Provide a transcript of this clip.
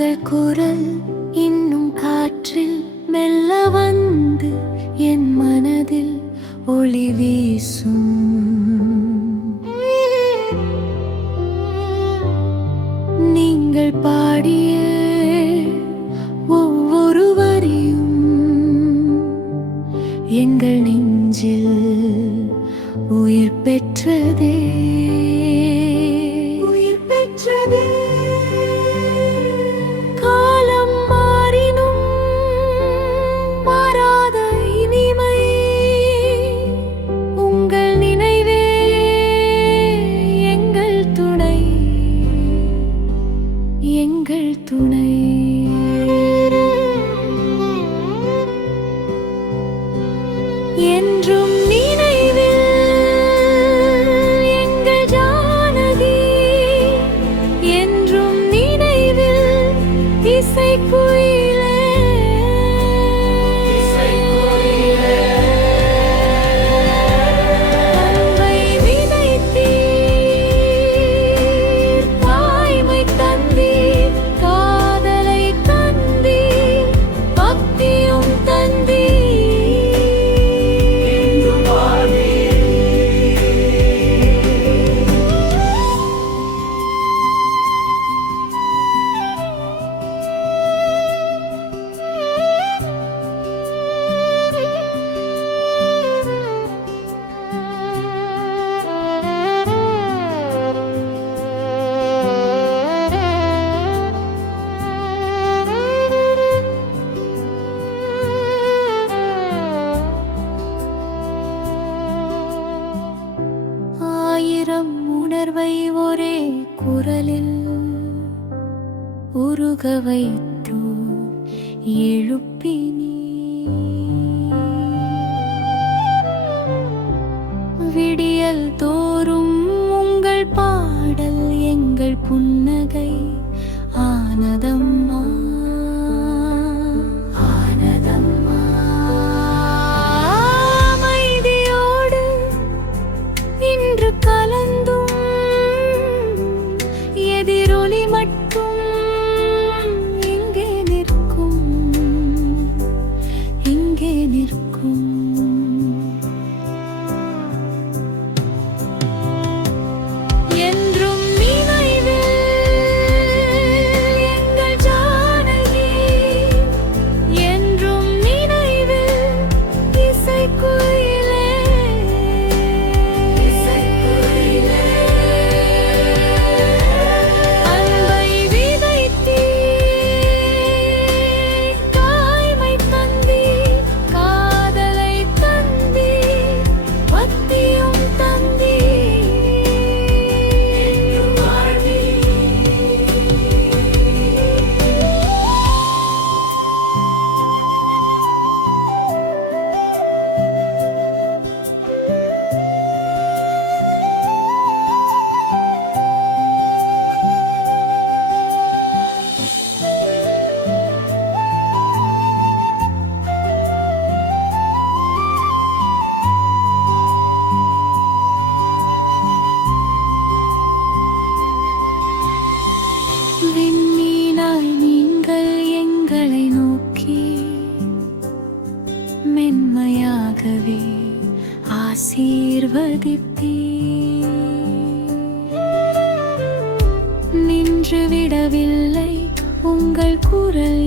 உங்கள் குரல் இன்னும் காற்றில் மெல்ல வந்து என் மனதில் ஒளி வீசும். நீங்கள் பாடிய ஒவ்வொரு வரியும் எங்கள் நெஞ்சில் உயிர் பெற்றதே, உயிர் பெற்றதே. காலம் மாறினும் மாறாத இனிமை உங்கள் நினைவே எங்கள் துணை, எங்கள் துணை. என்றும் நினைவில் எங்கள் ஜானகி, என்றும் நினைவில் இசைக்குயிலே, இசைக்குயிலே. அன்பை விதைத்தீர், தாய்மை தந்தீர், காதலை தந்தீர், பக்தியும் தந்தீர். ஆயிரம் உணர்வை ஒரே குரலில் உருக வைத்து எழுப்பினீ. விடியல் தோறும் உங்கள் பாடல் எங்கள் புன்னகை ஆனதம்மா, ஆனதம்மா. அமைதியோடு இன்று கலந்தும் எதிரொலி மட்டும் இங்கே நிற்கும், இங்கே நிற்கும். என்றும் நினைவில் எங்கள் ஜானகி, என்றும் நினைவில் இசைக்குயிலே, இசைக்குயிலே. அன்பை விதைத்தீர், தாய்மை தந்தீர், காதலை தந்தீர், பக்தியும் தந்தீர். என்றும் வாழ்வீர். விண்மீனாய் நீங்கள் எங்களை நோக்கி மென்மையாகவே ஆசீர்வதித்தீர். நின்று விடவில்லை உங்கள் குரல்